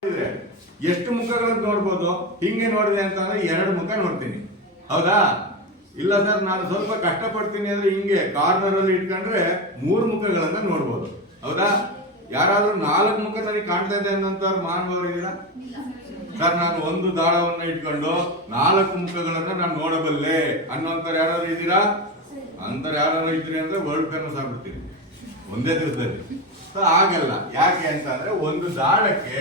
ಎಷ್ಟು ಮುಖಗಳನ್ನು ನೋಡ್ಬೋದು? ಹಿಂಗೆ ನೋಡಿದೆ ಅಂತಂದ್ರೆ 2 ಮುಖ ನೋಡ್ತೀನಿ, ಹೌದಾ? ಇಲ್ಲ ಸರ್ ನಾನು ಸ್ವಲ್ಪ ಕಷ್ಟಪಡ್ತೀನಿ ಅಂದ್ರೆ ಹಿಂಗೆ ಕಾರ್ನರ್ ಅಲ್ಲಿ ಇಟ್ಕೊಂಡ್ರೆ 3 ಮುಖಗಳನ್ನ ನೋಡ್ಬೋದು, ಹೌದಾ? ಯಾರಾದ್ರೂ 4 ಮುಖ ನನಗೆ ಕಾಣ್ತಾ ಇದೆ ಅನ್ನೋಂಥವ್ರು ಮಾನವರು ಇದ್ದೀರಾ? ಸರ್ ನಾನು ಒಂದು ದಾಳವನ್ನ ಇಟ್ಕೊಂಡು 4 ಮುಖಗಳನ್ನ ನಾನು ನೋಡಬಲ್ಲೆ ಅನ್ನೋಂಥವ್ರು ಯಾರಾದ್ರು ಇದ್ದೀರಾ? ಅಂತಾರೆ ಯಾರು ಇದ್ರಿ ಅಂದ್ರೆ ವರ್ಲ್ಡ್ ಫೇಮಸ್ ಆಗ್ಬಿಡ್ತೀನಿ ಒಂದೇ ದಿವಸದಲ್ಲಿ. ಆಗಲ್ಲ. ಯಾಕೆ ಅಂತಂದ್ರೆ ಒಂದು ದಾಳಕ್ಕೆ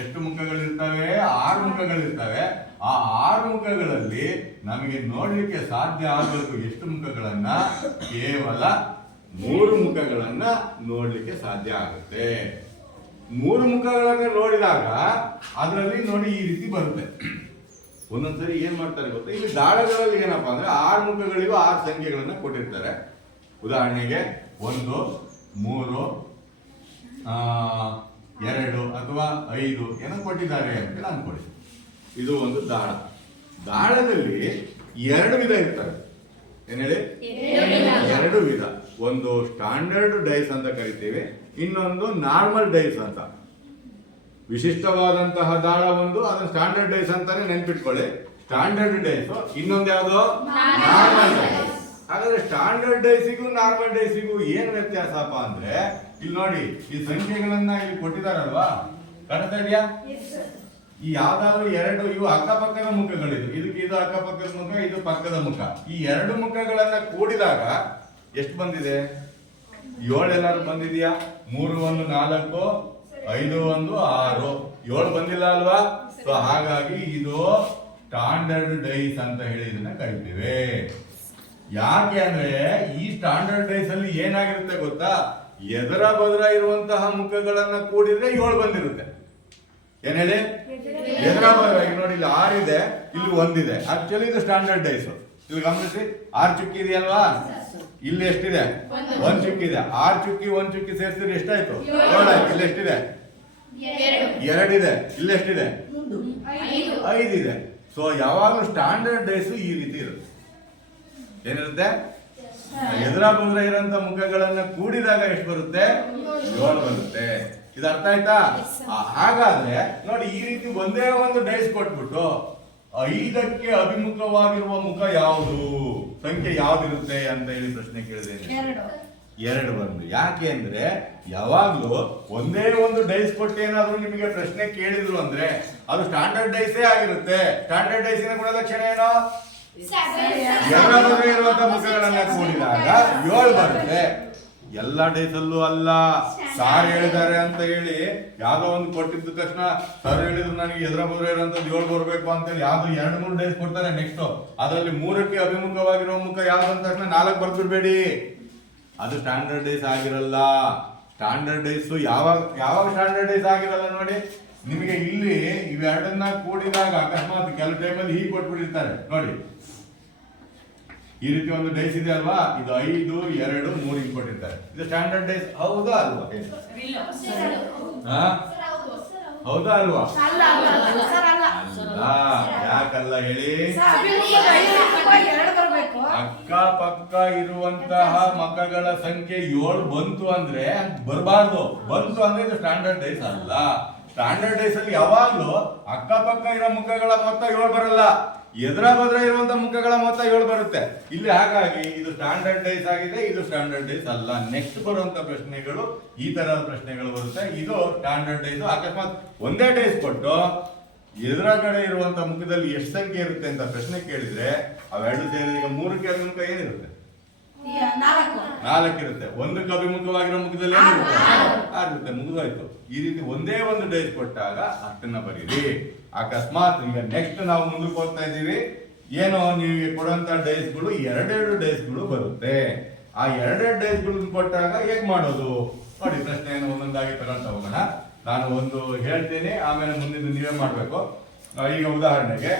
ಎಷ್ಟು ಮುಖಗಳಿರ್ತವೆ? 6 ಮುಖಗಳಿರ್ತವೆ. ಆ 6 ಮುಖಗಳಲ್ಲಿ ನಮಗೆ ನೋಡ್ಲಿಕ್ಕೆ ಸಾಧ್ಯ ಆಗಬೇಕು ಎಷ್ಟು ಮುಖಗಳನ್ನ? ಕೇವಲ 3 ಮುಖಗಳನ್ನ ನೋಡ್ಲಿಕ್ಕೆ ಸಾಧ್ಯ ಆಗುತ್ತೆ. 3 ಮುಖಗಳನ್ನ ನೋಡಿದಾಗ ಅದರಲ್ಲಿ ನೋಡಿ ಈ ರೀತಿ ಬರುತ್ತೆ. ಒಂದೊಂದ್ಸರಿ ಏನ್ ಮಾಡ್ತಾರೆ ಗೊತ್ತಾ, ಇಲ್ಲಿ ದಾಳಗಳಲ್ಲಿ ಏನಪ್ಪಾ ಅಂದ್ರೆ 6 ಮುಖಗಳಿಗೂ 6 ಸಂಖ್ಯೆಗಳನ್ನ ಕೊಟ್ಟಿರ್ತಾರೆ. ಉದಾಹರಣೆಗೆ 1, 3, 2 ಅಥವಾ 5 ಏನೋ ಕೊಟ್ಟಿದ್ದಾರೆ ಅಂತ ಅನ್ಕೊಳ್ಳಿ. ಇದು ಒಂದು ದಾಳ. ದಾಳದಲ್ಲಿ 2 ವಿಧ ಇರ್ತವೆ. ಏನ್ ಹೇಳಿ? 2 ವಿಧ. ಒಂದು ಸ್ಟ್ಯಾಂಡರ್ಡ್ ಡೈಸ್ ಅಂತ ಕರಿತೀವಿ, ಇನ್ನೊಂದು ನಾರ್ಮಲ್ ಡೈಸ್ ಅಂತ. ವಿಶಿಷ್ಟವಾದಂತಹ ದಾಳ ಒಂದು, ಅದನ್ನ ಸ್ಟ್ಯಾಂಡರ್ಡ್ ಡೈಸ್ ಅಂತಾನೆ ನೆನ್ಪಿಟ್ಕೊಳ್ಳಿ. Standard dice. ಇನ್ನೊಂದು ಯಾವುದು? Normal dice. ಹಾಗಾದ್ರೆ ಸ್ಟ್ಯಾಂಡರ್ಡ್ ಡೈಸಿಗೂ ನಾರ್ಮಲ್ ಡೈಸಿಗೂ ಏನ್ ವ್ಯತ್ಯಾಸಪ್ಪ ಅಂದ್ರೆ, ಇಲ್ಲಿ ನೋಡಿ ಈ ಸಂಖ್ಯೆಗಳನ್ನ ಇಲ್ಲಿ ಕೊಟ್ಟಿದಾರಲ್ವಾ, ಕಾಣ್ತಾ ಇದೆಯಾ? ಈ ಯಾವ್ದಾದ್ರು 2 ಇವು ಅಕ್ಕಪಕ್ಕದ ಮುಖಗಳಿದು. ಇದಕ್ಕೆ ಇದು ಅಕ್ಕಪಕ್ಕದ ಮುಖ, ಇದು ಪಕ್ಕದ ಮುಖ. ಈ 2 ಮುಖಗಳನ್ನ ಕೂಡಿದಾಗ ಎಷ್ಟು ಬಂದಿದೆ? 7 ಎಲ್ಲಾರು ಬಂದಿದ್ಯಾ? 3 1 4, 5 1 6, 7 ಬಂದಿಲ್ಲ ಅಲ್ವಾ? ಸೊ ಹಾಗಾಗಿ ಇದು ಸ್ಟ್ಯಾಂಡರ್ಡ್ ಡೈಸ್ ಅಂತ ಹೇಳಿ ಇದನ್ನ ಕರಿತೀವಿ. ಯಾಕೆ ಅಂದ್ರೆ ಈ ಸ್ಟ್ಯಾಂಡರ್ಡ್ ಡೈಸ್ ಅಲ್ಲಿ ಏನಾಗಿರುತ್ತೆ ಗೊತ್ತಾ, ಎದರ ಬದರ ಇರುವಂತಹ ಮುಖಗಳನ್ನ ಕೂಡಿದ್ರೆ 7 ಬಂದಿರುತ್ತೆ. ಏನ್ ಹೇಳಿ? ಎದರ ಬದರ. ಈಗ ನೋಡಿ ಇಲ್ಲಿ 6 ಇದೆ, ಇಲ್ಲಿ 1 ಇದೆ. ಆಕ್ಚುಲಿ ಇದು ಸ್ಟ್ಯಾಂಡರ್ಡ್ ಡೈಸ್. ಇಲ್ಲಿ ಗಮನಿಸಿ, 6 ಚುಕ್ಕಿ ಇದೆಯಲ್ವಾ? ಇಲ್ಲಿ ಎಷ್ಟಿದೆ? 1 ಚುಕ್ಕಿ ಇದೆ. 6 ಚುಕ್ಕಿ 1 ಚುಕ್ಕಿ ಸೇರಿಸಿದ್ರೆ ಎಷ್ಟಾಯ್ತು? 7 ಆಯ್ತು. ಇಲ್ಲಿ ಎಷ್ಟಿದೆ? 2 ಇದೆ. ಇಲ್ಲಿ ಎಷ್ಟಿದೆ? 5 ಇದೆ. ಸೊ ಯಾವಾಗಲೂ ಸ್ಟ್ಯಾಂಡರ್ಡ್ ಡೈಸ್ ಈ ರೀತಿ ಇರುತ್ತೆ. ಏನಿರುತ್ತೆ? ಎದುರ ಬದುರ ಇರೋಂತ ಮುಖಗಳನ್ನ ಕೂಡಿದಾಗ ಎಷ್ಟು ಬರುತ್ತೆ? 7 ಬರುತ್ತೆ. ಇದು ಅರ್ಥ ಆಯ್ತಾ? ಹಾಗಾದ್ರೆ ನೋಡಿ, ಈ ರೀತಿ ಒಂದೇ ಒಂದು ಡೈಸ್ ಕೊಟ್ಬಿಟ್ಟು 5ಕ್ಕೆ ಅಭಿಮುಖವಾಗಿರುವ ಮುಖ ಯಾವುದು, ಸಂಖ್ಯೆ ಯಾವ್ದಿರುತ್ತೆ ಅಂತ ಹೇಳಿ ಪ್ರಶ್ನೆ ಕೇಳಿದ್ದೇನೆ. 2 ಬಂದು. ಯಾಕೆ ಅಂದ್ರೆ ಯಾವಾಗ್ಲೂ ಒಂದೇ ಒಂದು ಡೈಸ್ ಕೊಟ್ಟು ಏನಾದ್ರು ನಿಮಗೆ ಪ್ರಶ್ನೆ ಕೇಳಿದ್ರು ಅಂದ್ರೆ ಅದು ಸ್ಟ್ಯಾಂಡರ್ಡ್ ಡೈಸೇ ಆಗಿರುತ್ತೆ. ಸ್ಟ್ಯಾಂಡರ್ಡ್ ಡೈಸಿನ ಗುಣಲಕ್ಷಣ ಏನು? ಎಲ್ಲರೂ ಇರುವಂತ ಮುಖಗಳನ್ನ ಕೂಡಿದಾಗ 7 ಬರುತ್ತೆ. ಎಲ್ಲ ಡೈಸಲ್ಲೂ ಅಲ್ಲ. ಸಾರ್ ಹೇಳಿದ್ದಾರೆ ಅಂತ ಹೇಳಿ ಯಾವ್ದೋ ಒಂದು ಕೊಟ್ಟಿದ್ದ ತಕ್ಷಣ ಸರ್ ಹೇಳಿದ್ರು ನನಗೆ ಎದುರ ಬದುರ ಇರೋಂಥದ್ದು 7 ಬರಬೇಕು ಅಂತ ಹೇಳಿ ಯಾವ್ದು 2-3 ಡೈಸ್ ಕೊಡ್ತಾರೆ. ನೆಕ್ಸ್ಟ್ ಅದರಲ್ಲಿ 3ಕ್ಕೆ ಅಭಿಮುಖವಾಗಿರೋ ಮುಖ ಯಾವ್ದು ಅಂದ ತಕ್ಷಣ 4 ಬರ್ತಿರ್ಬೇಡಿ. ಅದು ಸ್ಟ್ಯಾಂಡರ್ಡ್ ಡೈಸ್ ಆಗಿರಲ್ಲ. ಸ್ಟ್ಯಾಂಡರ್ಡ್ ಡೈಸ್ ಯಾವಾಗ ಸ್ಟ್ಯಾಂಡರ್ಡ್ ಡೈಸ್ ಆಗಿರಲ್ಲ ನೋಡಿ, ನಿಮಗೆ ಇಲ್ಲಿ ಇವೆರಡನ್ನ ಕೂಡಿದಾಗ ಅಕಸ್ಮಾತ್ ಕೆಲವು ಟೈಮಲ್ಲಿ ಹೀಗೆ ಕೊಟ್ಬಿಟ್ಟಿರ್ತಾರೆ ನೋಡಿ. ಈ ರೀತಿ ಒಂದು ಡೈಸ್ ಇದೆ ಅಲ್ವಾ, ಇದು 5 2 3 ಹಿಂಗ್ ಕೊಟ್ಟಿರ್ತಾರೆ. ಇದು ಸ್ಟ್ಯಾಂಡರ್ಡ್ ಡೈಸ್ ಹೌದಾ ಅಲ್ವಾ? ಹೌದಾ ಅಲ್ವಾ? ಯಾಕಲ್ಲ ಹೇಳಿ? ಅಕ್ಕಪಕ್ಕ ಇರುವಂತಹ ಮಖಗಳ ಸಂಖ್ಯೆ 7 ಬಂತು ಅಂದ್ರೆ ಬರಬಾರ್ದು. ಬಂತು ಅಂದ್ರೆ ಇದು ಸ್ಟ್ಯಾಂಡರ್ಡ್ ಡೈಸ್ ಅಲ್ಲ. ಸ್ಟ್ಯಾಂಡರ್ಡ್ ಡೈಸ್ ಅಲ್ಲಿ ಯಾವಾಗ್ಲೂ ಅಕ್ಕಪಕ್ಕ ಇರೋ ಮುಖಗಳ ಮೊತ್ತ 7 ಬರಲ್ಲ. ಎದುರ ಬದ್ರ ಇರುವಂತ ಮುಖಗಳ ಮೊತ್ತ 7 ಬರುತ್ತೆ ಇಲ್ಲಿ. ಹಾಗಾಗಿ ಇದು ಸ್ಟ್ಯಾಂಡರ್ಡ್ ಡೈಸ್ ಆಗಿದೆ, ಇದು ಸ್ಟ್ಯಾಂಡರ್ಡ್ ಡೈಸ್ ಅಲ್ಲ. ನೆಕ್ಸ್ಟ್ ಬರುವಂತ ಪ್ರಶ್ನೆಗಳು ಈ ತರಹದ ಪ್ರಶ್ನೆಗಳು ಬರುತ್ತೆ. ಇದು ಸ್ಟ್ಯಾಂಡರ್ಡ್ ಡೈಸ್. ಅಕಸ್ಮಾತ್ ಒಂದೇ ಡೈಸ್ ಕೊಟ್ಟು ಎದುರಗಡೆ ಇರುವಂತ ಮುಖದಲ್ಲಿ ಎಷ್ಟು ಸಂಖ್ಯೆ ಇರುತ್ತೆ ಅಂತ ಪ್ರಶ್ನೆ ಕೇಳಿದ್ರೆ ಅವೆರಡು ಸೇರಿ ಈಗ 3ಕ್ಕೆ ಅಭಿಮುಖ ಏನಿರುತ್ತೆ? 4 ಇರುತ್ತೆ. 1ಕ್ಕೆ ಅಭಿಮುಖವಾಗಿರೋ ಮುಖದಲ್ಲಿ ಏನಿರುತ್ತೆ? 6 ಇರುತ್ತೆ. ಮುಗಿದೋಯ್ತು. ಈ ರೀತಿ ಒಂದೇ ಒಂದು ಡೈಸ್ ಕೊಟ್ಟಾಗ ಅಷ್ಟನ್ನ ಬರೀರಿ. ಅಕಸ್ಮಾತ್ ಈಗ ನೆಕ್ಸ್ಟ್ ನಾವು ಮುಂದಕ್ಕೆ ಹೋಗ್ತಾ ಇದ್ದೀವಿ, ಏನೋ ನೀವು ಕೊಡುವಂತ ಡೈಸ್ಗಳು 2 ಡೈಸ್ಗಳು ಬರುತ್ತೆ. ಆ 2 ಡೈಸ್ಗಳನ್ನು ಕೊಟ್ಟಾಗ ಹೇಗ್ ಮಾಡೋದು ನೋಡಿ. ಪ್ರಶ್ನೆಯನ್ನು ಒಂದೊಂದಾಗಿ ತಗೊಳ್ತಾ ಹೋಗೋಣ. ನಾನು ಒಂದು ಹೇಳ್ತೇನೆ, ಆಮೇಲೆ ಮುಂದಿನ ನೀವೇ ಮಾಡ್ಬೇಕು. ಈಗ ಉದಾಹರಣೆಗೆ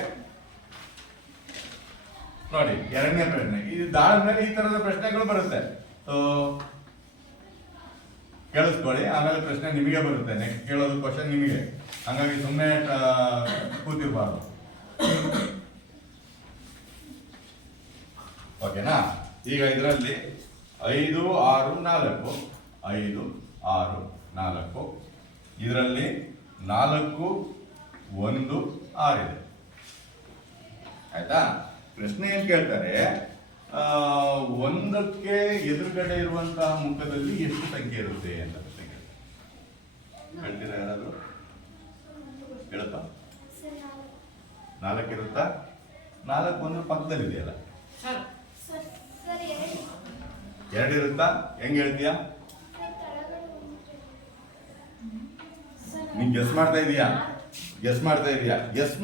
ನೋಡಿ, 2ನೇ ಪ್ರಶ್ನೆ. ಈ ದಾಳದ ಮೇಲೆ ಈ ತರದ ಪ್ರಶ್ನೆಗಳು ಬರುತ್ತೆ. ಸೊ ಕೇಳಿಸ್ಕೊಳ್ಳಿ, ಆಮೇಲೆ ಪ್ರಶ್ನೆ ನಿಮಗೆ ಬರುತ್ತೆ. ನೆಕ್ಸ್ಟ್ ಕೇಳೋದು ಕ್ವಶನ್ ನಿಮಗೆ. ಹಾಗಾಗಿ ಸುಮ್ಮನೆ ಕೂತಿರ್ಬಾರ್ದು. ಓಕೆನಾ? ಈಗ ಇದರಲ್ಲಿ 5 6 4 5 6 4 ಇದರಲ್ಲಿ 4 1 6 ಇದೆ. ಆಯ್ತಾ? ಪ್ರಶ್ನೆ ಏನ್ ಕೇಳ್ತಾರೆ, ಒಂದಕ್ಕೆ ಎದುರುಗಡೆ ಇರುವಂತಹ ಮುಖದಲ್ಲಿ ಎಷ್ಟು ಸಂಖ್ಯೆ ಇರುತ್ತೆ ಅಂತ ಪ್ರಶ್ನೆ ಕೇಳ್ತಾರೆ. ಹೇಳ್ತೀರಾ ಯಾರಾದ್ರು? ಹೇಳುತ್ತಾ? 4 ಇರುತ್ತಾ? 4 ಒಂದು ಪಕ್ಕದಲ್ಲಿ ಇದೆಯಲ್ಲ, 2 ಇರುತ್ತಾ? ಹೆಂಗ್ ಹೇಳ್ತೀಯಾ? ನೀನ್ ಗೆಸ್ ಮಾಡ್ತಾ ಇದೀಯಾ? ಗೆಸ್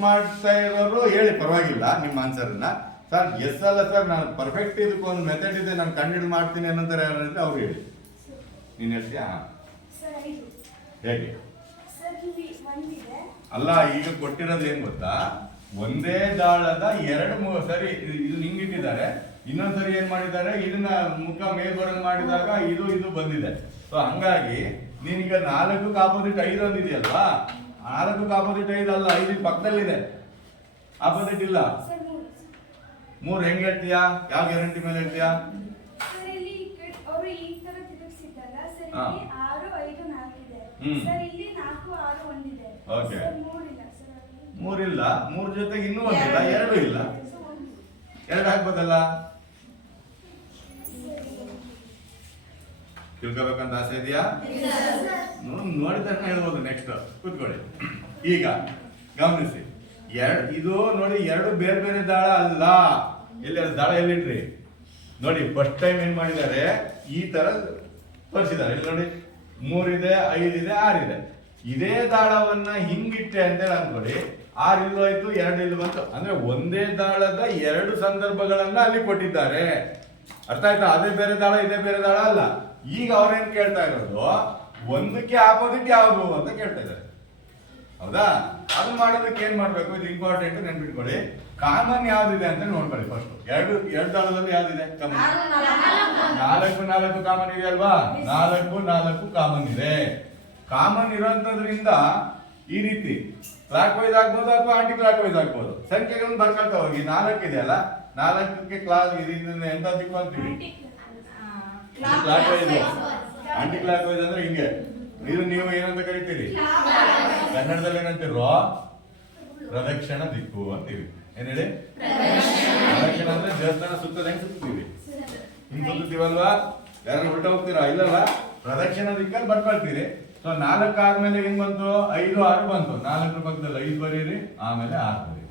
ಮಾಡ್ತಾ ಇರೋರು ಹೇಳಿ, ಪರವಾಗಿಲ್ಲ ನಿಮ್ಮ ಆನ್ಸರ್ನ. ಸರ್ ಗೆಸ್ ಅಲ್ಲ ಸರ್, ನಾನು ಪರ್ಫೆಕ್ಟ್ ಇದಕ್ಕೊಂದು ಮೆಥಡ್ ಇದೆ, ನಾನು ಕಂಡಿಡ್ ಮಾಡ್ತೀನಿ ಅನ್ನೋಂತಾರೆ ಯಾರಂದ್ರೆ ಅವ್ರು ಹೇಳಿ. ನೀನ್ ಹೇಳ್ತೀಯಾ? ಹೇಗೆ? ಅಲ್ಲ, ಈಗ ಕೊಟ್ಟಿರೋದು ಏನ್ ಗೊತ್ತಾ, ಒಂದೇ ದಾಳದ 2 ಸರಿ ಇದು ಹಿಂಗಿಟ್ಟಿದ್ದಾರೆ, ಇನ್ನೊಂದ್ಸರಿ ಏನ್ ಮಾಡಿದ್ದಾರೆ, ಇದನ್ನ ಮುಖ ಮೇಲ್ಬರಂಗ್ ಮಾಡಿದಾಗ ಇದು ಬಂದಿದೆ. ಸೊ ಹಂಗಾಗಿ ನೀನೀಗ 4ಕ್ಕೆ ಆಪೋಸಿಟ್ 5 ಅಂದಿದೆಯಲ್ವಾ, 4ಕ್ಕೆ ಆಪೋಸಿಟ್ 5 ಅಲ್ಲ, 5 ಪಕ್ಕದಲ್ಲಿದೆ, ಆಪೋಸಿಟ್ ಇಲ್ಲ. 3 ಹೆಂಗ್ ಹೇಳ್ತೀಯಾ? ಯಾವ ಗ್ಯಾರಂಟಿ ಮೇಲೆ ಹೇಳ್ತೀಯಾ? 3 ಇಲ್ಲ, 3 ಜೊತೆಗೆ ಇನ್ನೂ ಒಂದಿಲ್ಲ, 2 ಇಲ್ಲ, 2 ಹಾಕ್ಬೋದಲ್ಲ? ತಿಳ್ಕೋಬೇಕಂತ ಆಸೆ ಇದೆಯಾ? ನೋಡಿದ ತಕ್ಷಣ ಹೇಳ್ಬೋದು. ನೆಕ್ಸ್ಟ್ ಕೂತ್ಕೊಳ್ಳಿ. ಈಗ ಗಮನಿಸಿ, ಇದು ನೋಡಿ, 2 ಬೇರೆ ಬೇರೆ ದಾಳ ಅಲ್ಲ. ಎಲ್ಲಿ ದಾಳ ಎಲ್ಲಿಟ್ರಿ ನೋಡಿ. ಫಸ್ಟ್ ಟೈಮ್ ಏನ್ ಮಾಡಿದ್ದಾರೆ, ಈ ತರ ತೋರಿಸಿದ್ದಾರೆ. ಇಲ್ಲಿ ನೋಡಿ, 3 ಇದೆ, 5 ಇದೆ, 6 ಇದೆ. ಇದೇ ದಾಳವನ್ನ ಹಿಂಗಿಟ್ಟೆ ಅಂತೇಳಿ ಅನ್ಕೊಳ್ಳಿ, 6 ಇಲ್ಲೋಯ್ತು, 2 ಇಲ್ಲಿ ಬಂತು. ಅಂದ್ರೆ ಒಂದೇ ದಾಳದ 2 ಸಂದರ್ಭಗಳನ್ನ ಅಲ್ಲಿ ಕೊಟ್ಟಿದ್ದಾರೆ. ಅರ್ಥ ಆಯ್ತಾ? ಅದೇ ಬೇರೆ ದಾಳ, ಇದೇ ಬೇರೆ ದಾಳ ಅಲ್ಲ. ಈಗ ಅವ್ರೇನ್ ಕೇಳ್ತಾ ಇರೋದು, ಒಂದಕ್ಕೆ ಆಪೋಸಿಟ್ ಯಾವುದು ಅಂತ ಕೇಳ್ತಾ ಇದ್ದಾರೆ. ಹೌದಾ? ಅದು ಮಾಡೋದಕ್ಕೆ ಏನ್ ಮಾಡ್ಬೇಕು, ಇದು ಇಂಪಾರ್ಟೆಂಟ್, ನೆನ್ಪಿಟ್ಕೊಳ್ಳಿ. ಕಾಮನ್ ಯಾವ್ದಿದೆ ಅಂತ ನೋಡ್ಕೊಳ್ಳಿ ಫಸ್ಟ್. ಎರಡು ದಾಳದಲ್ಲಿ ಯಾವ್ದಿದೆ ಕಾಮನ್? 4 ಕಾಮನ್ ಇದೆ ಅಲ್ವಾ? 4 ಕಾಮನ್ ಇದೆ. ಕಾಮನ್ ಇರೋಂಥದ್ರಿಂದ ಈ ರೀತಿ ಕ್ಲಾಕ್ ವೈಸ್ ಆಗ್ಬೋದು ಅಥವಾ ಆಂಟಿ ಕ್ಲಾಕ್ ವೈಸ್ ಆಗ್ಬೋದು. ಸಂಖ್ಯೆಗಳನ್ನು ಬರ್ಕೊಳ್ತಾ ಹೋಗಿ. 4 ಇದೆ ಅಲ್ಲ, 4ಕ್ಕೆ ಕ್ಲಾಸ್ ಇದನ್ನ ಎಂತ ದಿಕ್ಕು ಅಂತೀವಿ? Clockwise. Anticlockwise ಅಂದ್ರೆ ಹಿಂಗೆ. ನೀವು ಏನಂತ ಕರಿತೀರಿ ಕನ್ನಡದಲ್ಲಿ? ಏನಂತೀರೋ? ಪ್ರದಕ್ಷಿಣ ದಿಕ್ಕು ಅಂತೀವಿ. ಏನ್ ಹೇಳಿ? ಪ್ರದಕ್ಷಿಣ ಅಂದ್ರೆ ದೇವಸ್ಥಾನ ಸುತ್ತದ ಹೆಂಗ್ ಸುತ್ತೀವಿ? ಹಿಂಗ್ ಸುತ್ತೀವಲ್ವಾ? ಯಾರು ಹೊರಟ ಹೋಗ್ತೀರಾ? ಇಲ್ಲಲ್ಲ, ಪ್ರದಕ್ಷಿಣ ದಿಕ್ಕಲ್ಲಿ ಬರ್ಕೊಳ್ತೀರಿ. ಸೊ 4 ಆದ್ಮೇಲೆ ಹೆಂಗ್ ಬಂತು? 5 6 ಬಂತು. 4 ಪಕ್ಕದಲ್ಲಿ 5 ಬರೀರಿ, ಆಮೇಲೆ 6 ಬರೀರಿ.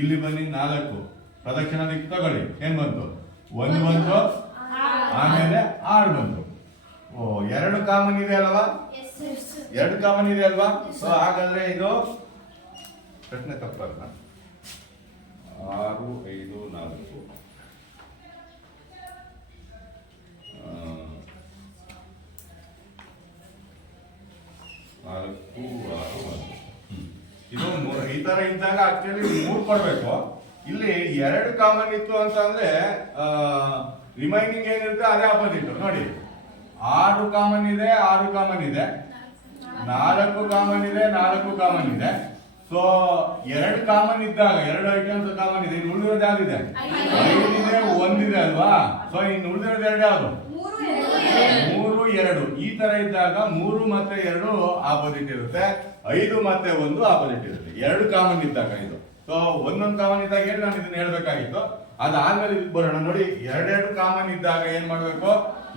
ಇಲ್ಲಿ ಬನ್ನಿ, 4 ಪ್ರದಕ್ಷಿಣ ದಿಕ್ಕು ತಗೊಳ್ಳಿ. ಏನ್ ಬಂತು? 1 ಬಂತು, ಆಮೇಲೆ 6 ಬಂತು. ಓ, 2 ಕಾಮನ್ ಇದೆ ಅಲ್ವಾ? 2 ಕಾಮನ್ ಇದೆ ಅಲ್ವಾ? ಸೊ ಹಾಗಾದ್ರೆ ಇದು ಪ್ರಶ್ನೆ ತಪ್ಪಲ್ಲ. 6 5 4 ಇದು ಈ ತರ ಇದ್ದಾಗ ಆಕ್ಚುಲಿ 3 ಕೊಡ್ಬೇಕು. ಇಲ್ಲಿ 2 ಕಾಮನ್ ಇತ್ತು ಅಂತ ಅಂದ್ರೆ ರಿಮೈನಿಂಗ್ ಏನಿರುತ್ತೆ ಅದೇ ಆಪೋಸಿಟ್. ನೋಡಿ, 6 ಕಾಮನ್ ಇದೆ, 6 ಕಾಮನ್ ಇದೆ, 4 ಕಾಮನ್ ಇದೆ, 4 ಕಾಮನ್ ಇದೆ. ಸೊ 2 ಕಾಮನ್ ಇದ್ದಾಗ 2 ಐಟಮ್ಸ್ ಕಾಮನ್ ಇದೆ. ಇನ್ನು ಉಳಿದಿರೋದು ಯಾವ್ದಿದೆ? 5 ಇದೆ, 1 ಇದೆ ಅಲ್ವಾ? ಸೊ ಇನ್ನು ಉಳಿದಿರೋದು 2 ಯಾವ್ದು? 3 2. ಈ ತರ ಇದ್ದಾಗ 3 ಮತ್ತೆ 2 ಆಪೋಸಿಟ್ ಇರುತ್ತೆ, 5 ಮತ್ತೆ 1 ಆಪೋಸಿಟ್ ಇರುತ್ತೆ. 2 ಕಾಮನ್ ಇದ್ದಾಗ ಇದು. ಸೊ ಒಂದೊಂದು ಕಾಮನ್ ಇದ್ದಾಗ ಏನು ನಾನು ಇದನ್ನ ಹೇಳ್ಬೇಕಾಗಿತ್ತು. ಅದಾದ್ಮೇಲೆ ಇದಕ್ಕೆ ಬರೋಣ. ನೋಡಿ, 2 ಕಾಮನ್ ಇದ್ದಾಗ ಏನ್ ಮಾಡ್ಬೇಕು?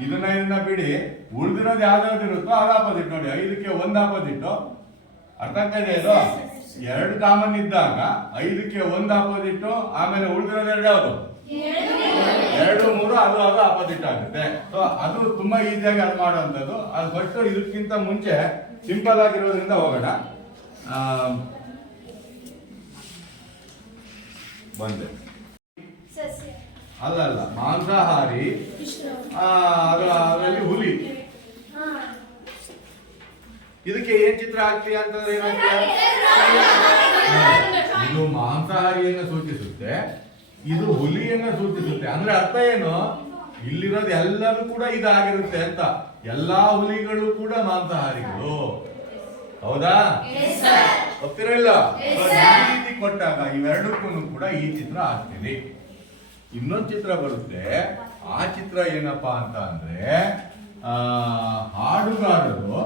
ಇದನ್ನ ಬಿಡಿ, ಉಳಿದಿರೋದು ಯಾವ್ದಾವ್ದು ಇರುತ್ತೋ ಅದು ಆಪೋಸಿಟ್. ನೋಡಿ, 5ಕ್ಕೆ 1 ಆಪೋಸಿಟ್. ಅರ್ಥ ಆಗ್ತಾ ಇದೆ ಇದು? 2 ಕಾಮನ್ ಇದ್ದಾಗ 5ಕ್ಕೆ 1 ಆಪೋಸಿಟ್, ಆಮೇಲೆ ಉಳಿದಿರೋದು 2 ಯಾವುದು? 2 3 ಅದು ಆಪೋಸಿಟ್ ಆಗುತ್ತೆ. ಸೊ ಅದು ತುಂಬಾ ಈಸಿಯಾಗಿ ಅದು ಮಾಡುವಂಥದ್ದು. ಅದು ಫಸ್ಟ್ ಇದಕ್ಕಿಂತ ಮುಂಚೆ ಸಿಂಪಲ್ ಆಗಿರೋದ್ರಿಂದ ಹೋಗೋಣ. ಬಂದೆ ಅಲ್ಲ, ಮಾಂಸಾಹಾರಿ, ಅದರಲ್ಲಿ ಹುಲಿ. ಇದಕ್ಕೆ ಏನ್ ಚಿತ್ರ ಹಾಕ್ತೀಯ ಅಂತಂದ್ರೆ ಏನಾಗ್ತೀಯ? ಇದು ಮಾಂಸಾಹಾರಿಯನ್ನ ಸೂಚಿಸುತ್ತೆ, ಇದು ಹುಲಿಯನ್ನ ಸೂಚಿಸುತ್ತೆ. ಅಂದ್ರೆ ಅರ್ಥ ಏನು? ಇಲ್ಲಿರೋದು ಎಲ್ಲರೂ ಕೂಡ ಇದಾಗಿರುತ್ತೆ ಅಂತ. ಎಲ್ಲಾ ಹುಲಿಗಳು ಕೂಡ ಮಾಂಸಾಹಾರಿಗಳು. ಹೌದಾ? ಗೊತ್ತಿರಲಿಲ್ಲ? ಈ ರೀತಿ ಕೊಟ್ಟಾಗ ಇವೆರಡಕ್ಕೂ ಕೂಡ ಈ ಚಿತ್ರ ಹಾಕ್ತೀವಿ. ಇನ್ನೊಂದು ಚಿತ್ರ ಬರುತ್ತೆ. ಆ ಚಿತ್ರ ಏನಪ್ಪಾ ಅಂತ ಅಂದ್ರೆ ಹಾಡುಗಾರರು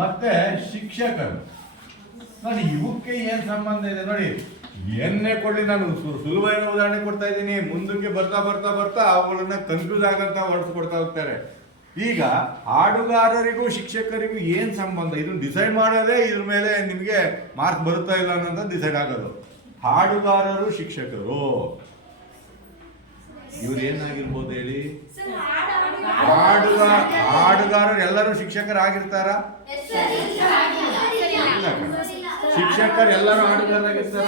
ಮತ್ತೆ ಶಿಕ್ಷಕರು. ನೋಡಿ ಇವಕ್ಕೆ ಏನ್ ಸಂಬಂಧ ಇದೆ ನೋಡಿ. ಏನೇ ಕೊಡ್ಲಿ, ನಾನು ಸುಲಭವಾದ ಉದಾಹರಣೆ ಕೊಡ್ತಾ ಇದ್ದೀನಿ. ಮುಂದಕ್ಕೆ ಬರ್ತಾ ಬರ್ತಾ ಬರ್ತಾ ಅವುಗಳನ್ನ ಕನ್ಫ್ಯೂಸ್ ಆಗಂತ ಹೊರಡಿಸ್ಕೊಡ್ತಾ ಹೋಗ್ತಾರೆ. ಈಗ ಹಾಡುಗಾರರಿಗೂ ಶಿಕ್ಷಕರಿಗೂ ಏನ್ ಸಂಬಂಧ, ಇದನ್ನ ಡಿಸೈಡ್ ಮಾಡೋದೇ ಇದ್ರ ಮೇಲೆ ನಿಮಗೆ ಮಾರ್ಕ್ ಬರುತ್ತಾ ಇಲ್ಲ ಅನ್ನೋದು ಡಿಸೈಡ್ ಆಗೋದು. ಹಾಡುಗಾರರು ಶಿಕ್ಷಕರು ಇವ್ರು ಏನಾಗಿರ್ಬೋದು ಹೇಳಿ? ಹಾಡುಗಾರರು ಎಲ್ಲರೂ ಶಿಕ್ಷಕರಾಗಿರ್ತಾರ? ಶಿಕ್ಷಕರು ಎಲ್ಲರೂ ಹಾಡುಗಾರರಾಗಿರ್ತಾರ?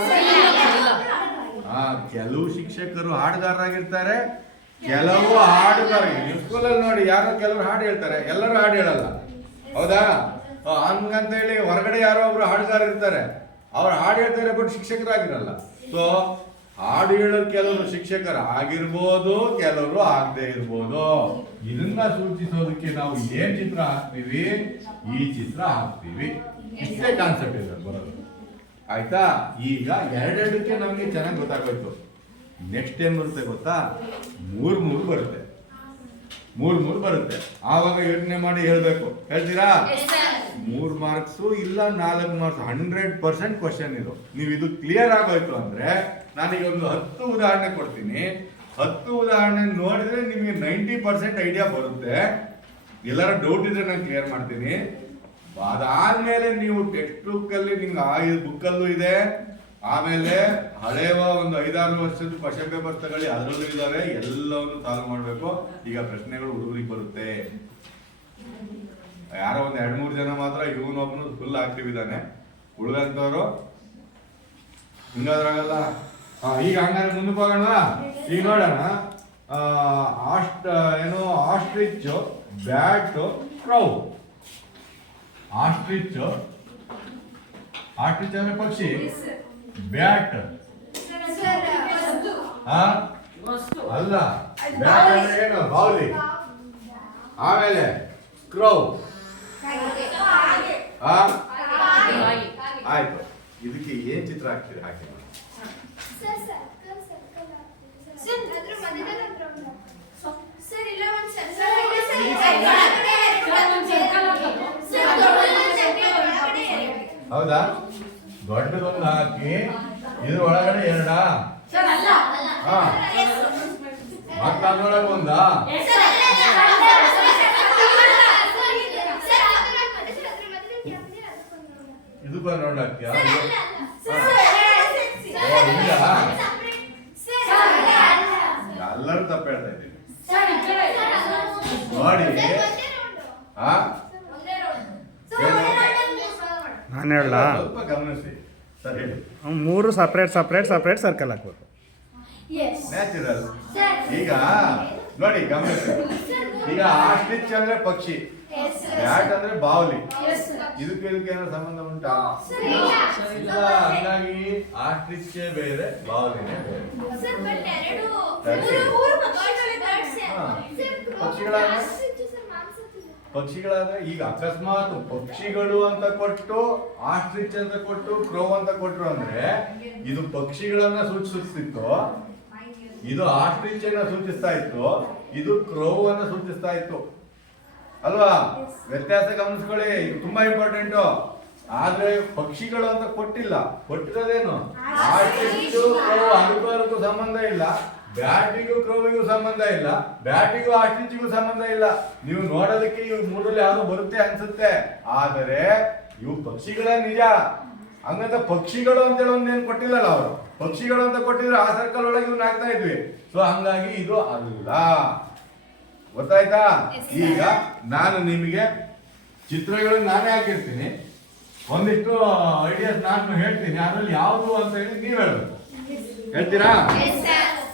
ಕೆಲವು ಶಿಕ್ಷಕರು ಹಾಡುಗಾರರಾಗಿರ್ತಾರೆ, ಕೆಲವು ಹಾಡುಗಾರ. ಸ್ಕೂಲಲ್ಲಿ ನೋಡಿ, ಯಾರೋ ಕೆಲವರು ಹಾಡು ಹೇಳ್ತಾರೆ, ಎಲ್ಲರೂ ಹಾಡು ಹೇಳಲ್ಲ, ಹೌದಾ? ಹಂಗಂತ ಹೇಳಿ ಹೊರಗಡೆ ಯಾರೋ ಒಬ್ರು ಹಾಡುಗಾರ ಇರ್ತಾರೆ, ಅವ್ರು ಹಾಡು ಹೇಳ್ತಾರೆ, ಬಟ್ ಶಿಕ್ಷಕರಾಗಿರಲ್ಲ. ಸೊ ಹಾಡು ಹೇಳೋರು ಕೆಲವರು ಶಿಕ್ಷಕರು ಆಗಿರ್ಬೋದು, ಕೆಲವರು ಆಗದೆ ಇರ್ಬೋದು. ಇದನ್ನ ಸೂಚಿಸೋದಕ್ಕೆ ನಾವು ಏನ್ ಚಿತ್ರ ಹಾಕ್ತೀವಿ? ಈ ಚಿತ್ರ ಹಾಕ್ತೀವಿ. ಇಷ್ಟೇ ಕಾನ್ಸೆಪ್ಟ್ ಇದೆ ಬರೋದು, ಆಯ್ತಾ? ಈಗ ಎರಡೆರಡಕ್ಕೆ ನಮ್ಗೆ ಚೆನ್ನಾಗಿ ಗೊತ್ತಾಗೋಯ್ತು. ನೆಕ್ಸ್ಟ್ ಏನ್ ಬರುತ್ತೆ ಗೊತ್ತಾ? ಮೂರು ಬರುತ್ತೆ. ಮೂರು ಬರುತ್ತೆ. ಆವಾಗ ಯೋಚನೆ ಮಾಡಿ ಹೇಳ್ಬೇಕು. ಹೇಳ್ತೀರಾ? 3 ಮಾರ್ಕ್ಸು ಇಲ್ಲ 4 ಮಾರ್ಕ್ಸ್, 100% ಕ್ವಶನ್ ಇದು. ನೀವು ಇದು ಕ್ಲಿಯರ್ ಆಗೋಯ್ತು ಅಂದ್ರೆ ನಾನೀಗ ಒಂದು 10 ಉದಾಹರಣೆ ಕೊಡ್ತೀನಿ. 10 ಉದಾಹರಣೆ ನೋಡಿದ್ರೆ ನಿಮಗೆ 90% ಐಡಿಯಾ ಬರುತ್ತೆ. ಎಲ್ಲರ ಡೌಟ್ ಇದ್ರೆ ನಾನು ಕ್ಲಿಯರ್ ಮಾಡ್ತೀನಿ. ಅದಾದ್ಮೇಲೆ ನೀವು ಟೆಕ್ಸ್ಟ್ ಬುಕ್ ಅಲ್ಲಿ ನಿಮ್ಗೆ ಬುಕ್ಕಲ್ಲೂ ಇದೆ, ಆಮೇಲೆ ಹಳೆಯ ಒಂದು 5-6 ವರ್ಷದ ಕ್ವಶನ್ ಪೇಪರ್ ತಗೊಳ್ಳಿ, ಅದರಲ್ಲೂ ಇದಾವೆ. ಎಲ್ಲವನ್ನು ಸಾಲ್ವ್ ಮಾಡಬೇಕು. ಈಗ ಪ್ರಶ್ನೆಗಳು ಹುಡುಗರಿಗೆ ಬರುತ್ತೆ. ಯಾರೋ ಒಂದು 2-3 ಜನ ಮಾತ್ರ ಇವನೊಬ್ಬನು ಫುಲ್ ಆಕ್ಟಿವ್ ಇದ್ದಾನೆ, ಉಳಿದಂತವ್ರು ಹಿಂಗಾದ್ರಾಗಲ್ಲ. ಈಗ ಹಂಗಾದ್ರೆ ಮುಂದಕ್ಕೆ ಹೋಗೋಣ. ಈಗ ನೋಡೋಣ. Ostrich, bat, crow. ಆಸ್ಟ್ರಿಚ್ ಅಂದ್ರೆ ಪಕ್ಷಿ, ಬ್ಯಾಟ್ ಅಲ್ಲ, ಬ್ಯಾಟ್ ಅಂದ್ರೆ ಏನು? ಬಾವ್ಲಿ. ಆಮೇಲೆ ಕ್ರೌ. ಆಯ್ತು. ಇದಕ್ಕೆ ಏನ್ ಚಿತ್ರ ಹಾಕ್ತೀರಿ? ಹಾಕಿ ಹೌದಾ? ದೊಡ್ಡದೊಂದು ಹಾಕಿ ಇದ್ರ ಒಳಗಡೆ ಎರಡಾ? ಮತ್ತೆ ಅದ್ರೊಳಗೆ ಒಂದಾ? ಇದಕ್ಕೂ ರೌಂಡ್ ಹಾಕ್ತೀಯಾ? ಎಲ್ಲರೂ ತಪ್ಪು ಹೇಳ್ತಾ ಇದ್ದೀವಿ ನೋಡಿ. ನಾನು ಹೇಳ ಸ್ವಲ್ಪ ಗಮನಿಸಿ. ಸರ್ ಹೇಳಿ. 3 ಸಪ್ರೇಟ್ ಸರ್ಕಲ್ ಹಾಕ್ಬೇಕು. ನ್ಯಾಚುರಲ್. ಈಗ ನೋಡಿ ಗಮನಿಸಿ. ಈಗ ಆಸ್ಟ್ರಿಚ್ ಅಂದ್ರೆ ಪಕ್ಷಿ, ಬ್ಯಾಟ್ ಅಂದ್ರೆ ಬಾವಲಿ. ಇದಕ್ಕೆ ಏನೋ ಸಂಬಂಧ ಉಂಟಾ? ಇಲ್ಲ. ಹಂಗಾಗಿ ಆಸ್ಟ್ರಿಚ್ ಬೇರೆ, ಬಾವಲಿನೇ ಬೇರೆ. ಪಕ್ಷಿಗಳಾದ್ರೆ ಈಗ ಅಕಸ್ಮಾತ್ ಪಕ್ಷಿಗಳು ಅಂತ ಕೊಟ್ಟು, ಆಸ್ಟ್ರಿಚ್ ಅಂತ ಕೊಟ್ಟು, ಕ್ರೋ ಅಂತ ಕೊಟ್ರು ಅಂದ್ರೆ ಇದು ಪಕ್ಷಿಗಳನ್ನ ಸೂಚಿಸುತ್ತಿತ್ತು, ಇದು ಆಸ್ಟ್ರಿಚ್ ಅನ್ನ ಸೂಚಿಸ್ತಾ ಇತ್ತು, ಇದು ಕ್ರೋ ಅನ್ನ ಸೂಚಿಸ್ತಾ ಇತ್ತು ಅಲ್ವಾ? ವ್ಯತ್ಯಾಸ ಗಮನಿಸ್ಕೊಳ್ಳಿ, ಇದು ತುಂಬಾ ಇಂಪಾರ್ಟೆಂಟ್. ಆದ್ರೆ ಪಕ್ಷಿಗಳು ಅಂತ ಕೊಟ್ಟಿಲ್ಲ, ಕೊಟ್ಟಿರೋದೇನು? ಆಸ್ಟ್ರಿಚ್, ಕ್ರೋ. ಅದಕ್ಕೂ ಸಂಬಂಧ ಇಲ್ಲ. ಬ್ಯಾಟಿಗೂ ಕ್ರೋವಿಗೂ ಸಂಬಂಧ ಇಲ್ಲ, ಬ್ಯಾಟಿಗೂ ಆಸ್ಟ್ರಿಚ್ಗೂ ಸಂಬಂಧ ಇಲ್ಲ. ನೀವು ನೋಡೋದಕ್ಕೆ ಇವು 3ರಲ್ಲಿ ಯಾವ್ದು ಬರುತ್ತೆ ಅನ್ಸುತ್ತೆ, ಆದರೆ ಇವು ಪಕ್ಷಿಗಳ ನಿಜ. ಹಂಗಂತ ಪಕ್ಷಿಗಳು ಅಂತೇಳಿ ಒಂದೇನು ಕೊಟ್ಟಿಲ್ಲಲ್ಲ ಅವರು. ಪಕ್ಷಿಗಳು ಅಂತ ಕೊಟ್ಟಿದ್ರೆ ಆ ಸರ್ಕಲ್ ಒಳಗೆ ಇವ್ನ ಹಾಕ್ತಾ ಇದ್ವಿ. ಸೊ ಹಂಗಾಗಿ ಇದು ಅಲ್ಲ. ಗೊತ್ತಾಯ್ತಾ? ಈಗ ನಾನು ನಿಮಗೆ ಚಿತ್ರಗಳನ್ನು ನಾನೇ ಹಾಕಿರ್ತೀನಿ, ಒಂದಿಷ್ಟು ಐಡಿಯಾಸ್ ನಾನು ಹೇಳ್ತೀನಿ, ಅದ್ರಲ್ಲಿ ಯಾವುದು ಅಂತ ಹೇಳಿ ನೀವು ಹೇಳ್ಬೇಕು. ಹೇಳ್ತೀರಾ?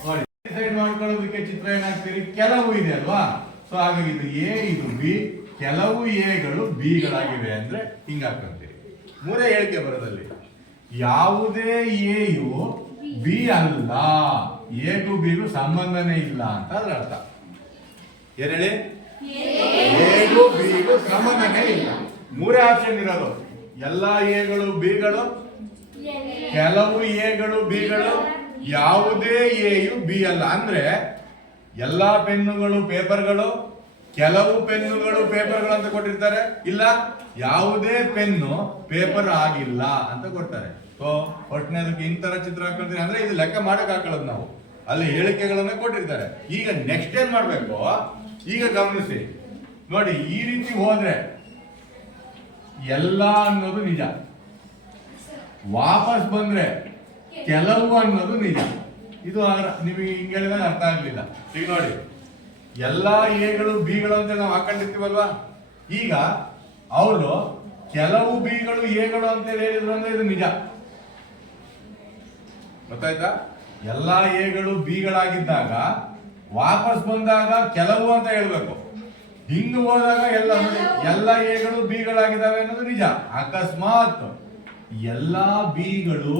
ನೋಡಿ, ಡಿಸೈಡ್ ಮಾಡ್ಕೊಳ್ಳೋದಕ್ಕೆ ಚಿತ್ರ ಏನಾಗ್ತೀರಿ? ಕೆಲವು ಇದೆ ಅಲ್ವಾ? ಸೊ ಹಾಗಾಗಿ ಇದು ಎ, ಇದು ಬಿ, ಕೆಲವು ಎಗಳು ಬಿಗಳಾಗಿವೆ ಅಂದ್ರೆ ಹಿಂಗ ಹಾಕೊಂತೀರಿ. 3 ಹೇಳಿಕೆ ಬರೋದಲ್ಲಿ ಯಾವುದೇ ಎಯು ಬಿ ಅಲ್ಲ, ಎಗೂ ಬಿಗೂ ಸಂಬಂಧನೇ ಇಲ್ಲ ಅಂತ ಅದ್ರ ಅರ್ಥ. ಏನ್ ಹೇಳಿ? ಎಗೂ ಬಿಗೂ ಸಂಬಂಧನೇ ಇಲ್ಲ. 3 ಆಪ್ಷನ್ ಇರೋದು. ಎಲ್ಲಾ ಎಗಳು ಬಿಗಳು, ಕೆಲವು ಎಗಳು ಬಿಗಳು, ಯಾವುದೇ ಎಯು ಬಿ ಅಲ್ಲ. ಅಂದ್ರೆ ಎಲ್ಲಾ ಪೆನ್ನುಗಳು, ಪೇಪರ್ಗಳು, ಕೆಲವು ಪೆನ್ನುಗಳು ಪೇಪರ್ಗಳು ಅಂತ ಕೊಟ್ಟಿರ್ತಾರೆ, ಇಲ್ಲ ಯಾವುದೇ ಪೆನ್ನು ಪೇಪರ್ ಆಗಿಲ್ಲ ಅಂತ ಕೊಡ್ತಾರೆ. ಸೊ ಒಟ್ಟನೇದಕ್ಕೆ ಇಂತರ ಚಿತ್ರ ಹಾಕೊಳ್ತೀವಿ ಅಂದ್ರೆ ಇದು ಲೆಕ್ಕ ಮಾಡಕ್ ಹಾಕೊಳ್ಳೋದು ನಾವು, ಅಲ್ಲಿ ಹೇಳಿಕೆಗಳನ್ನ ಕೊಟ್ಟಿರ್ತಾರೆ. ಈಗ ನೆಕ್ಸ್ಟ್ ಏನ್ ಮಾಡ್ಬೇಕು, ಈಗ ಗಮನಿಸಿ ನೋಡಿ, ಈ ರೀತಿ ಹೋದ್ರೆ ಎಲ್ಲ ಅನ್ನೋದು ನಿಜ, ವಾಪಸ್ ಬಂದ್ರೆ ಕೆಲವು ಅನ್ನೋದು ನಿಜ. ಇದು ನಿಮಗೆ ಹಿಂಗೆ ಹೇಳಿದಾಗ ಅರ್ಥ ಆಗ್ಲಿಲ್ಲ. ಈಗ ನೋಡಿ, ಎಲ್ಲಾ ಎಗಳು ಬಿಗಳು ಅಂತ ನಾವು ಹಾಕೊಂಡಿರ್ತೀವಲ್ವಾ, ಈಗ ಅವರು ಕೆಲವು ಬಿಗಳು ಎಗಳು ಅಂತ ಹೇಳಿದ್ರು ಅಂದ್ರೆ ಇದು ನಿಜ, ಗೊತ್ತಾಯ್ತಾ? ಎಲ್ಲಾ ಎಗಳು ಬಿಗಳಾಗಿದ್ದಾಗ ವಾಪಸ್ ಬಂದಾಗ ಕೆಲವು ಅಂತ ಹೇಳ್ಬೇಕು, ಹಿಂಗ್ ಹೋದಾಗ ಎಲ್ಲ ಎಗಳು ಬಿಗಳಾಗಿದ್ದಾವೆ ಅನ್ನೋದು ನಿಜ. ಅಕಸ್ಮಾತ್ ಎಲ್ಲಾ ಬಿಗಳು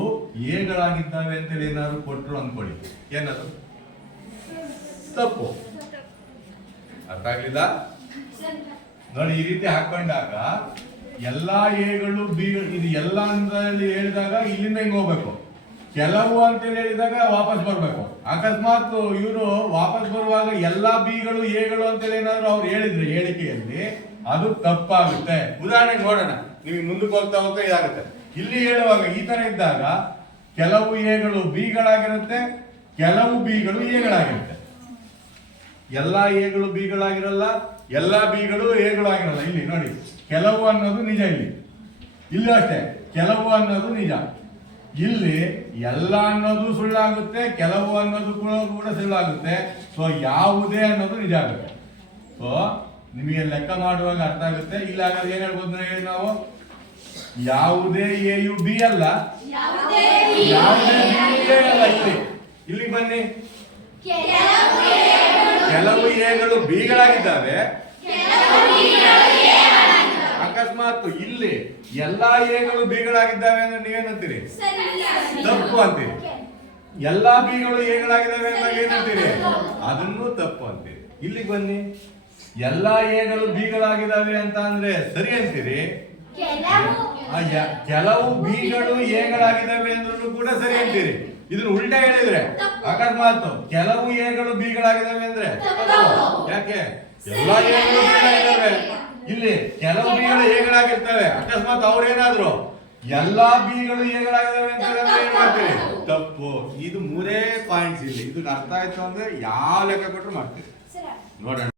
ಎಗಳಾಗಿದ್ದಾವೆ ಅಂತೇಳಿ ಏನಾದ್ರು ಕೊಟ್ರು ಅನ್ಕೊಳ್ಳಿ, ಏನದು ತಪ್ಪು. ಅರ್ಥ ಆಗ್ಲಿಲ್ಲ ನೋಡಿ, ಈ ರೀತಿ ಹಾಕೊಂಡಾಗ ಎಲ್ಲಾ ಎಗಳು ಬಿಗಳು, ಇದು ಎಲ್ಲ ಅಂತ ಹೇಳಿದಾಗ ಇಲ್ಲಿಂದ ಹಿಂಗ್ ಹೋಗ್ಬೇಕು, ಕೆಲವು ಅಂತೇಳಿ ಹೇಳಿದಾಗ ವಾಪಸ್ ಬರ್ಬೇಕು. ಅಕಸ್ಮಾತ್ ಇವರು ವಾಪಸ್ ಬರುವಾಗ ಎಲ್ಲಾ ಬಿಗಳು ಎಗಳು ಅಂತೇಳಿ ಏನಾದ್ರು ಅವ್ರು ಹೇಳಿದ್ರೆ ಹೇಳಿಕೆಯಲ್ಲಿ, ಅದು ತಪ್ಪಾಗುತ್ತೆ. ಉದಾಹರಣೆಗೆ ನೋಡೋಣ, ನೀವು ಮುಂದಕ್ಕೆ ಹೋಗ್ತಾ ಹೋಗ್ತಾ ಇದಾಗುತ್ತೆ. ಇಲ್ಲಿ ಹೇಳುವಾಗ ಈ ತರ ಇದ್ದಾಗ ಕೆಲವು ಎಗಳು ಬಿಗಳಾಗಿರುತ್ತೆ, ಕೆಲವು ಬಿಗಳು ಎಗಳಾಗಿರುತ್ತೆ. ಎಲ್ಲಾ ಎಗಳು ಬಿಗಳಾಗಿರಲ್ಲ, ಎಲ್ಲಾ ಬಿಗಳು ಎಗಳು ಆಗಿರಲ್ಲ. ಇಲ್ಲಿ ನೋಡಿ, ಕೆಲವು ಅನ್ನೋದು ನಿಜ, ಇಲ್ಲಿ ಅಷ್ಟೇ ಕೆಲವು ಅನ್ನೋದು ನಿಜ. ಇಲ್ಲಿ ಎಲ್ಲ ಅನ್ನೋದು ಸುಳ್ಳಾಗುತ್ತೆ, ಕೆಲವು ಅನ್ನೋದು ಕೂಡ ಸುಳ್ಳಾಗುತ್ತೆ. ಸೊ ಯಾವುದೇ ಅನ್ನೋದು ನಿಜ ಆಗುತ್ತೆ. ಸೊ ನಿಮಗೆ ಲೆಕ್ಕ ಮಾಡುವಾಗ ಅರ್ಥ ಆಗುತ್ತೆ. ಇಲ್ಲಿ ಹಾಗಾದ್ರೆ ಏನ್ ಹೇಳ್ಬೋದು ಹೇಳಿ ನಾವು, ಯಾವುದೇ ಎಯು ಬಿ ಅಲ್ಲ, ಯಾವುದೇ ಬಿ ಅಲ್ಲ. ಇಲ್ಲಿ ಬನ್ನಿ, ಕೆಲವು ಎಗಳು ಬಿಗಳಾಗಿದ್ದಾವೆ, ಅಕಸ್ಮಾತ್ ಇಲ್ಲಿ ಎಲ್ಲಾ ಎಗಳು ಬಿಗಳಾಗಿದ್ದಾವೆ ಅಂದ್ರೆ ನೀವೇನಂತೀರಿ, ತಪ್ಪು ಅಂತೀರಿ. ಎಲ್ಲಾ ಬಿಗಳು ಎಗಳಾಗಿದ್ದಾವೆ ಅಂದಾಗ ಏನಂತೀರಿ, ಅದನ್ನು ತಪ್ಪು ಅಂತೀರಿ. ಇಲ್ಲಿ ಬನ್ನಿ, ಎಲ್ಲಾ ಎಗಳು ಬಿಗಳಾಗಿದ್ದಾವೆ ಅಂತ ಅಂದ್ರೆ ಸರಿ ಅಂತೀರಿ, ಕೆಲವು ಬಿಗಳು ಎಗಳಾಗಿದ್ದಾವೆ ಅಂದ್ರೂ ಕೂಡ ಸರಿ ಅಂತೀರಿ. ಇದನ್ನ ಉಲ್ಟಾ ಹೇಳಿದ್ರೆ, ಅಕಸ್ಮಾತ್ ಕೆಲವು ಎಗಳು ಬಿಗಳಾಗಿದ್ದಾವೆ ಅಂದ್ರೆ ಯಾಕೆ, ಎಲ್ಲಾ ಎಗಳು ಬಿಗಳಾಗಿದ್ದಾವೆ, ಇಲ್ಲಿ ಕೆಲವು ಬಿಗಳು ಎಗಳಾಗಿರ್ತವೆ, ಅಕಸ್ಮಾತ್ ಅವ್ರೇನಾದ್ರು ಎಲ್ಲಾ ಬಿಗಳು ಎಗಳಾಗಿದ್ದಾವೆ ಅಂತ ಏನ್ ಮಾಡ್ತೀರಿ, ತಪ್ಪು. ಇದು ಮೂರೇ ಪಾಯಿಂಟ್ಸ್ ಇಲ್ಲಿ. ಇದನ್ನ ಅರ್ಥ ಆಯ್ತು ಅಂದ್ರೆ ಯಾವ ಲೆಕ್ಕ ಕೊಟ್ಟರು ಮಾಡ್ತೀರಿ. ನೋಡೋಣ.